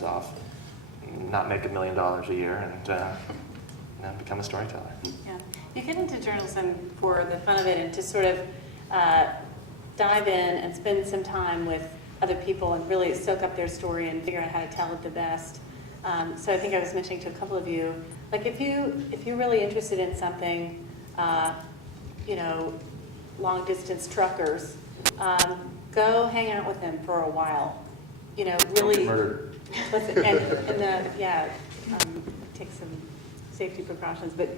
practice off, not make $1 million a year, and become a storyteller. Yeah, you get into journalism for the fun of it and to sort of dive in and spend some time with other people and really soak up their story and figure out how to tell it the best. So I think I was mentioning to a couple of you, like if you're really interested in something, long distance truckers, go hang out with them for a while. Really listen and take some safety precautions, but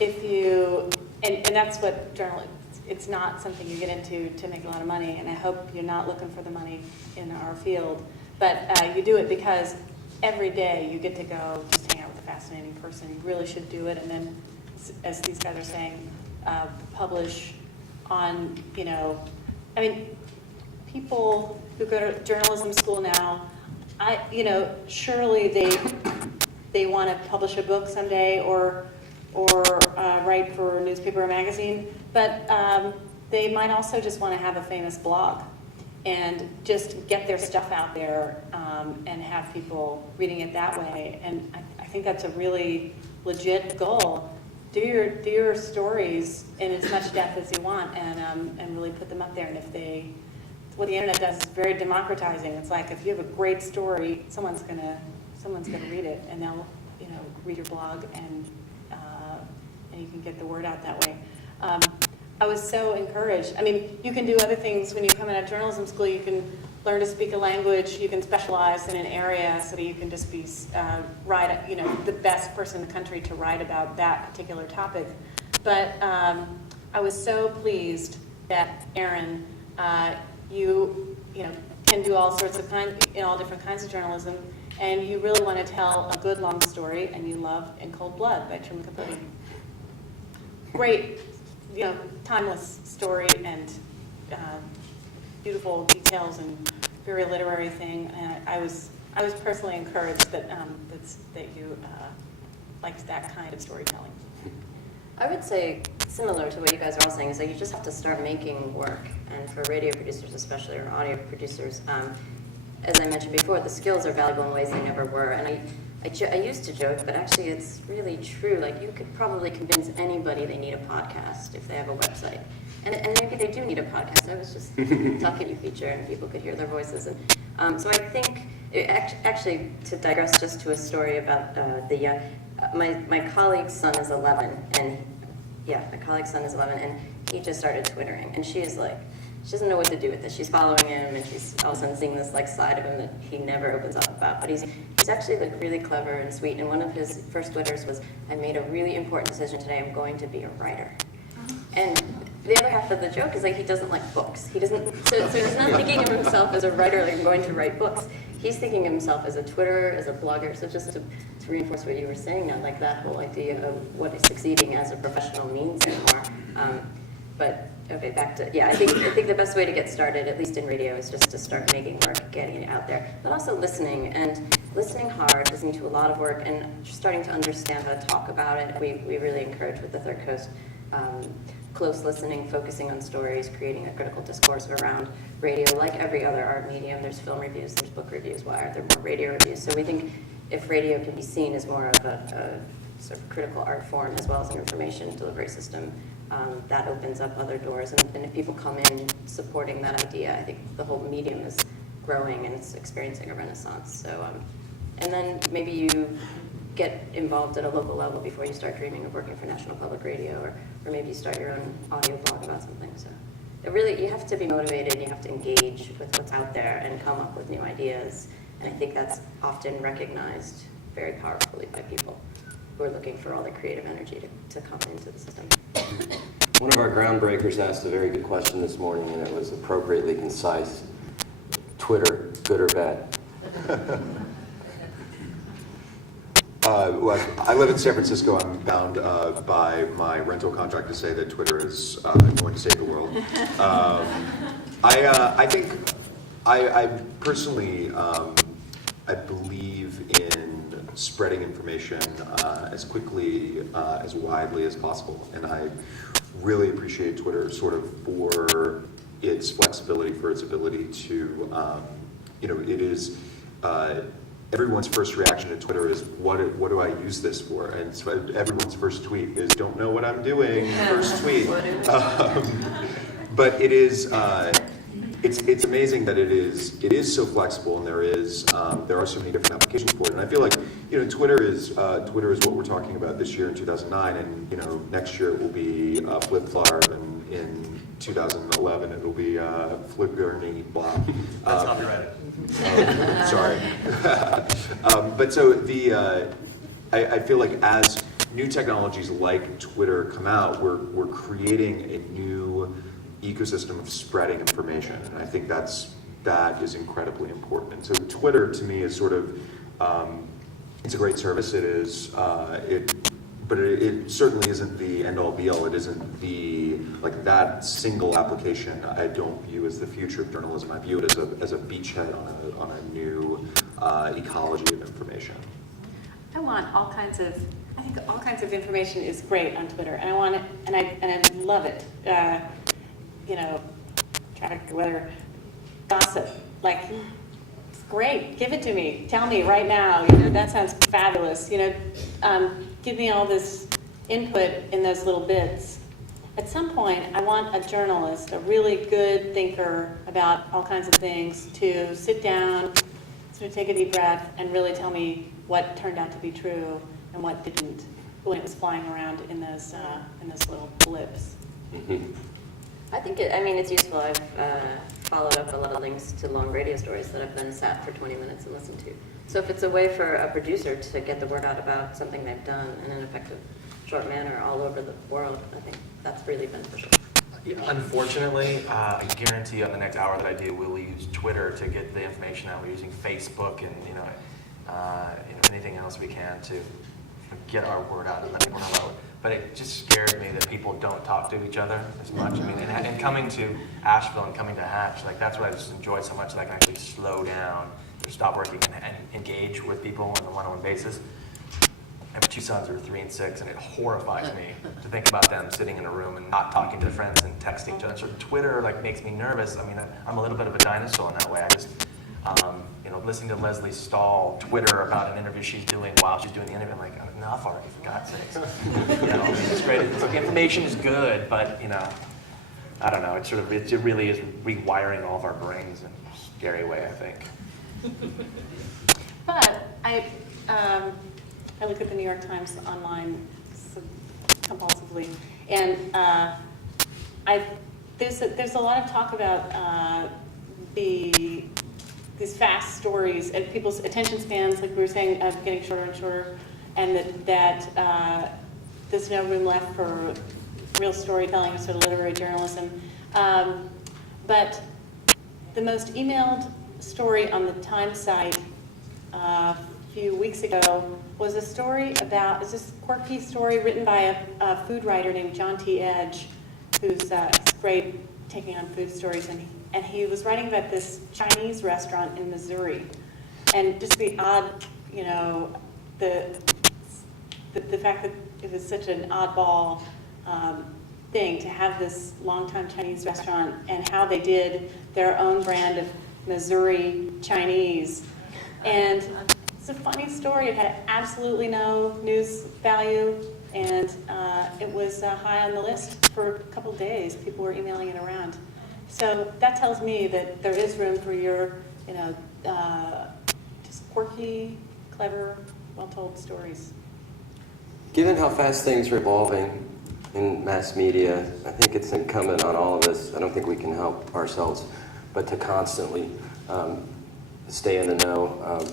if you and that's what journalism. It's not something you get into to make a lot of money, and I hope you're not looking for the money in our field, but you do it because every day you get to go just hang out with a fascinating person. You really should do it, and then, as these guys are saying, publish on, people who go to journalism school now, surely they want to publish a book someday or write for a newspaper or magazine, but they might also just want to have a famous blog and just get their stuff out there and have people reading it that way. And I think that's a really legit goal. Do your stories in as much depth as you want and really put them up there. And what the internet does is very democratizing. It's like if you have a great story, someone's gonna read it, and they'll read your blog and you can get the word out that way. I was so encouraged. You can do other things when you come out of journalism school. You can learn to speak a language. You can specialize in an area so that you can just be the best person in the country to write about that particular topic. But I was so pleased that Aaron, you can do all sorts of all different kinds of journalism, and you really want to tell a good long story, and you love In Cold Blood by Truman Capote. Great, timeless story and beautiful details and very literary thing. And I was personally encouraged that you liked that kind of storytelling. I would say, similar to what you guys are all saying, is that you just have to start making work. And for radio producers especially, or audio producers, as I mentioned before, the skills are valuable in ways they never were. And I used to joke, but actually it's really true. Like, you could probably convince anybody they need a podcast if they have a website. And maybe they do need a podcast. I was just talking to feature and people could hear their voices. And so I think, actually, to digress just to a story about my colleague's son is 11, and he just started Twittering, and she doesn't know what to do with this. She's following him, and she's all of a sudden seeing this side of him that he never opens up about. But he's actually really clever and sweet. And one of his first Twitters was, "I made a really important decision today. I'm going to be a writer." And the other half of the joke is he doesn't like books. He doesn't. So he's not thinking of himself as a writer, like I'm going to write books. He's thinking of himself as a Twitterer, as a blogger. So just to reinforce what you were saying now, like that whole idea of what is succeeding as a professional means anymore. But okay, back to I think the best way to get started, at least in radio, is just to start making work, getting it out there, but also listening hard, listening to a lot of work, and starting to understand how to talk about it. We really encourage with the Third Coast close listening, focusing on stories, creating a critical discourse around radio. Like every other art medium, there's film reviews, there's book reviews. Why aren't there more radio reviews? So we think if radio can be seen as more of a sort of critical art form as well as an information delivery system, that opens up other doors. And if people come in supporting that idea, I think the whole medium is growing and it's experiencing a renaissance. So, and then maybe you get involved at a local level before you start dreaming of working for National Public Radio, or maybe you start your own audio blog about something. So it really, you have to be motivated, you have to engage with what's out there and come up with new ideas. And I think that's often recognized very powerfully by people who are looking for all the creative energy to come into the system. One of our groundbreakers asked a very good question this morning, and it was appropriately concise. Twitter, good or bad? Well, I live in San Francisco. I'm bound by my rental contract to say that Twitter is going to save the world. I think I personally I believe in spreading information as quickly, as widely as possible, and I really appreciate Twitter sort of for its flexibility, for its ability to, it is, everyone's first reaction to Twitter is, what do I use this for? And so everyone's first tweet is, don't know what I'm doing, first tweet. But it is, it's amazing that it is so flexible, and there are so many different applications for it. And I feel like, Twitter is what we're talking about this year in 2009, and next year it will be flip-flarb, and in 2011 it'll be Flickr blah. That's copyrighted. Sorry. But so I feel like as new technologies like Twitter come out, we're creating a new ecosystem of spreading information, and I think that is incredibly important. And so Twitter to me is sort of it's a great service. It is but it certainly isn't the end all be all. It isn't that single application. I don't view as the future of journalism. I view it as a beachhead on a new ecology of information. I think all kinds of information is great on Twitter, and I want it, and I love it. Traffic, weather, gossip, it's great. Give it to me. Tell me right now. That sounds fabulous. Give me all this input in those little bits. At some point, I want a journalist, a really good thinker about all kinds of things, to sit down, sort of take a deep breath, and really tell me what turned out to be true and what didn't when it was flying around in those little blips. I think it's useful. I've followed up a lot of links to long radio stories that I've then sat for 20 minutes and listened to. So if it's a way for a producer to get the word out about something they've done in an effective, short manner all over the world, I think that's really beneficial. Yeah, unfortunately, I guarantee on the next hour that I do, we'll use Twitter to get the information out. We're using Facebook and anything else we can to get our word out and let people know. But it just scared me that people don't talk to each other as much. And coming to Asheville and coming to Hatch, that's what I just enjoyed so much, that I can actually slow down, or stop working and engage with people on a one-on-one basis. I have two sons who are 3 and 6, and it horrifies me to think about them sitting in a room and not talking to their friends and texting each other. So Twitter makes me nervous. I'm a little bit of a dinosaur in that way. I just, listening to Leslie Stahl Twitter about an interview she's doing while she's doing the interview, I'm like, enough already, for God's sakes. It's great. The information is good, but I don't know. It really is rewiring all of our brains in a scary way, I think. But I look at the New York Times online compulsively, and there's a lot of talk about these fast stories and people's attention spans, like we were saying, getting shorter and shorter, and that there's no room left for real storytelling, sort of literary journalism. But the most emailed story on the Times site a few weeks ago was a story about, it's this quirky story written by a food writer named John T. Edge, who's great taking on food stories, and he was writing about this Chinese restaurant in Missouri, and just the odd, the fact that it was such an oddball thing to have this longtime Chinese restaurant, and how they did their own brand of Missouri Chinese. And it's a funny story. It had absolutely no news value, and it was high on the list for a couple of days. People were emailing it around. So that tells me that there is room for your, just quirky, clever, well-told stories. Given how fast things are evolving in mass media, I think it's incumbent on all of us, I don't think we can help ourselves, but to constantly stay in the know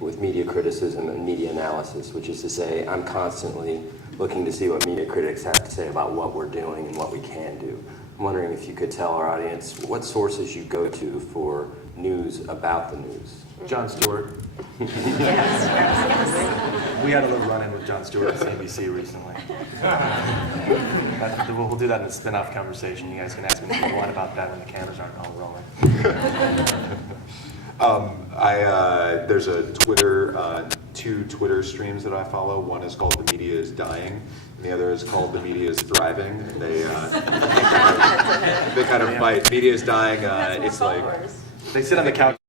with media criticism and media analysis, which is to say, I'm constantly looking to see what media critics have to say about what we're doing and what we can do. I'm wondering if you could tell our audience what sources you go to for news about the news. Jon Stewart. Yes. We had a little run-in with Jon Stewart at CNBC recently. We'll do that in a spin-off conversation. You guys can ask me what you want about that when the cameras aren't all rolling. There's a Twitter, two Twitter streams that I follow. One is called The Media is Dying, and the other is called The Media is Thriving. And they kind of fight. Media is dying. It's like They sit on the couch